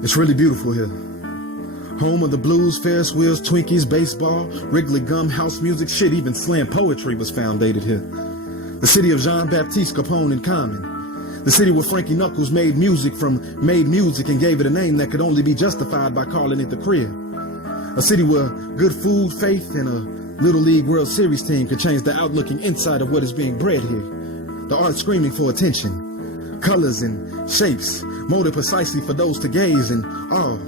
It's really beautiful here. Home of the blues, Ferris wheels, Twinkies, baseball, Wrigley gum, house music, shit, even slam poetry was founded here. The city of Jean-Baptiste Capone and Common. The city where Frankie Knuckles made music and gave it a name that could only be justified by calling it the crib. A city where good food, faith, and a Little League World Series team could change the outlook and insight of what is being bred here. The art screaming for attention. Colors and shapes, molded precisely for those to gaze and awe,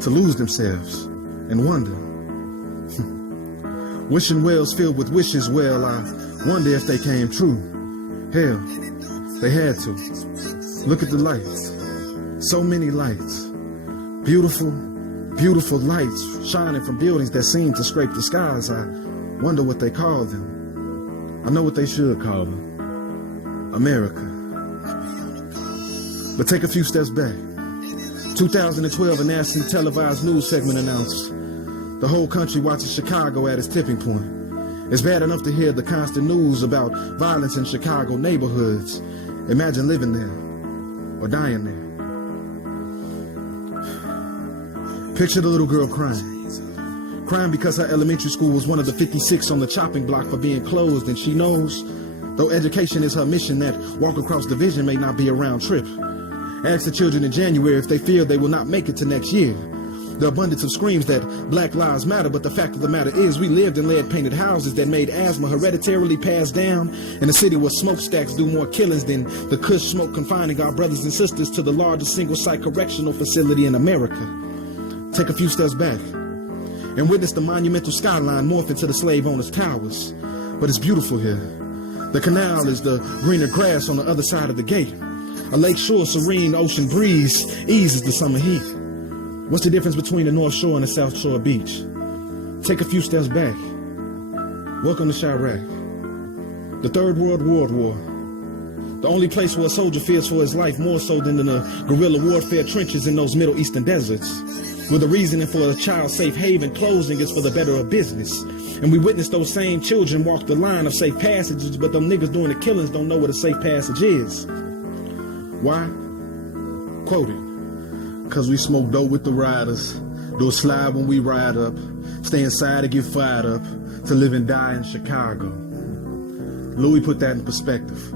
to lose themselves and wonder. Wishing wells filled with wishes, well, I wonder if they came true. Hell, they had to. Look at the lights. So many lights. Beautiful, beautiful lights shining from buildings that seem to scrape the skies. I wonder what they call them. I know what they should call them. America. But take a few steps back. 2012, a nationally televised news segment announced the whole country watches Chicago at its tipping point. It's bad enough to hear the constant news about violence in Chicago neighborhoods. Imagine living there or dying there. Picture the little girl crying. Crying because her elementary school was one of the 56 on the chopping block for being closed, and she knows, though education is her mission, that walk across division may not be a round trip. Ask the children in January if they fear they will not make it to next year. The abundance of screams that Black Lives Matter, but the fact of the matter is we lived in lead-painted houses that made asthma hereditarily passed down in a city where smokestacks do more killings than the Kush smoke, confining our brothers and sisters to the largest single-site correctional facility in America. Take a few steps back and witness the monumental skyline morph into the slave owners' towers. But it's beautiful here. The canal is the greener grass on the other side of the gate. A lakeshore serene ocean breeze eases the summer heat. What's the difference between the North Shore and the South Shore beach? Take a few steps back. Welcome to Chirac, the Third World War. The only place where a soldier fears for his life more so than in the guerrilla warfare trenches in those Middle Eastern deserts, where the reasoning for a child's safe haven closing is for the better of business. And we witness those same children walk the line of safe passages, but them niggas doing the killings don't know what a safe passage is. Why? Quote it. Cause we smoke dope with the riders, do a slide when we ride up, stay inside to get fired up, to live and die in Chicago. Louis put that in perspective,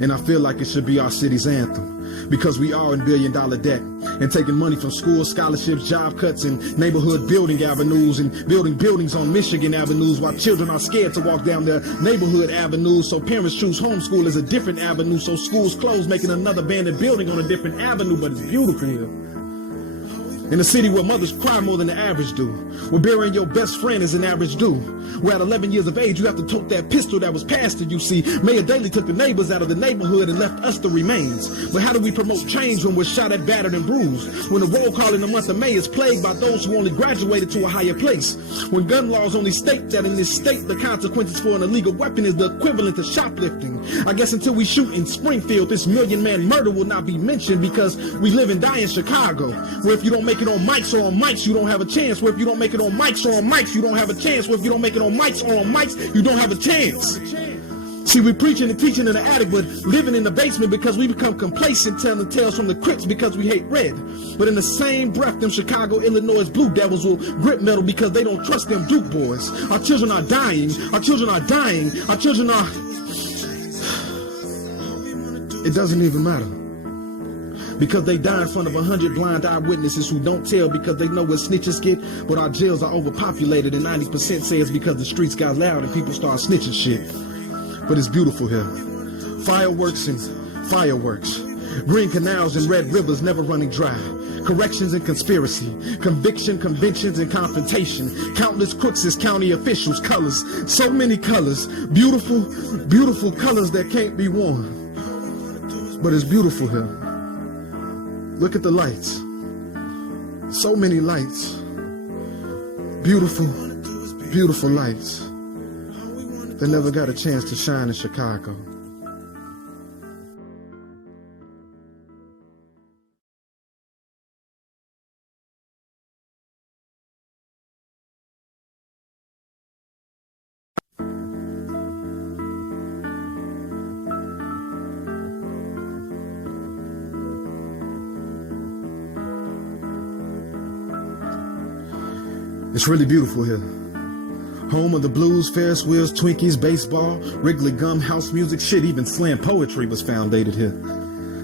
and I feel like it should be our city's anthem, because we are in billion-dollar debt, and taking money from schools, scholarships, job cuts, and neighborhood building avenues, and building buildings on Michigan avenues, while children are scared to walk down their neighborhood avenues, so parents choose homeschool as a different avenue, so schools close, making another abandoned building on a different avenue. But it's beautiful here. In a city where mothers cry more than the average do, where burying your best friend is an average do, where at 11 years of age you have to tote that pistol that was passed to you. See, Mayor Daley took the neighbors out of the neighborhood and left us the remains. But how do we promote change when we're shot at, battered, and bruised? When the roll call in the month of May is plagued by those who only graduated to a higher place? When gun laws only state that in this state the consequences for an illegal weapon is the equivalent to shoplifting? I guess until we shoot in Springfield, this million-man murder will not be mentioned, because we live and die in Chicago, where if you don't make it on mics or on mics, you don't have a chance. Where if you don't make it on mics or on mics, you don't have a chance. Where if you don't make it on mics or on mics, you don't have a chance. See, we preaching and teaching in the attic, but living in the basement because we become complacent, telling tales from the crypts because we hate red. But in the same breath, them Chicago, Illinois Blue Devils will grip metal because they don't trust them Duke boys. Our children are dying. Our children are dying. Our children are... It doesn't even matter, because they die in front of 100 blind eyewitnesses who don't tell because they know what snitches get. But our jails are overpopulated, and 90% say it's because the streets got loud and people start snitching shit. But it's beautiful here. Fireworks and fireworks. Green canals and red rivers never running dry. Corrections and conspiracy. Conviction, conventions, and confrontation. Countless crooks as county officials. Colors. So many colors. Beautiful, beautiful colors that can't be worn. But it's beautiful here. Look at the lights. So many lights. Beautiful, beautiful lights that never got a chance to shine in Chicago. It's really beautiful here. Home of the blues, Ferris wheels, Twinkies, baseball, Wrigley gum, house music, shit, even slam poetry was foundated here.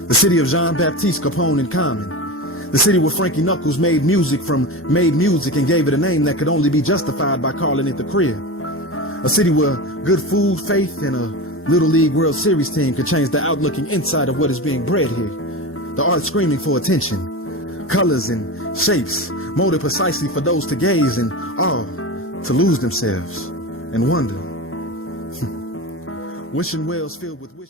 The city of Jean-Baptiste Capone and Common. The city where Frankie Knuckles made music and gave it a name that could only be justified by calling it the Crib. A city where good food, faith, and a Little League World Series team could change the outlook and insight of what is being bred here. The art screaming for attention. Colors and shapes molded precisely for those to gaze in awe, to lose themselves and wonder. Wishing wells filled with wish.